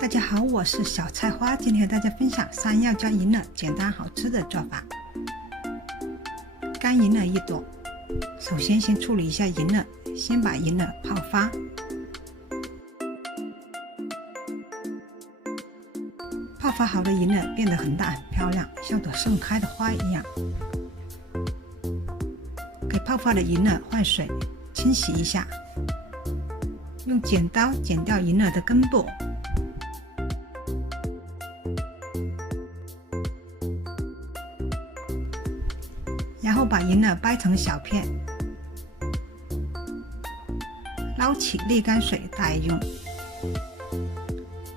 大家好，我是小菜花，今天和大家分享山药加银耳简单好吃的做法。干银耳1朵，首先处理一下银耳，先把银耳泡发。泡发好的银耳变得很大很漂亮，像朵盛开的花一样。给泡发的银耳换水，清洗一下，用剪刀剪掉银耳的根部。然后把银耳掰成小片，捞起沥干水待用。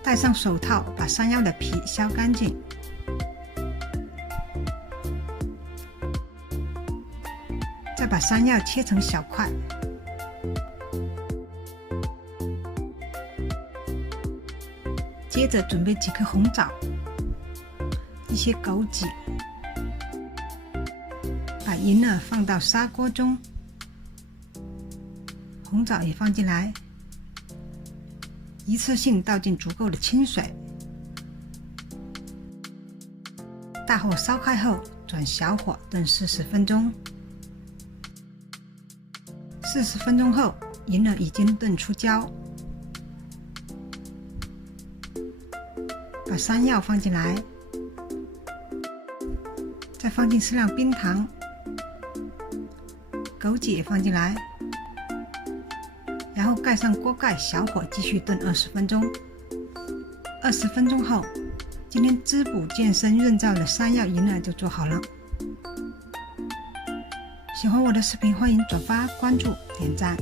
戴上手套，把山药的皮削干净。再把山药切成小块。接着准备几颗红枣，一些枸杞。把银耳放到砂锅中，红枣也放进来，一次性倒进足够的清水。大火烧开后，转小火炖40分钟。40分钟后，银耳已经炖出焦。把山药放进来，再放进适量冰糖。枸杞也放进来，然后盖上锅盖，小火继续炖20分钟。20分钟后，今天滋补健身润燥的山药银耳就做好了。喜欢我的视频，欢迎转发、关注、点赞。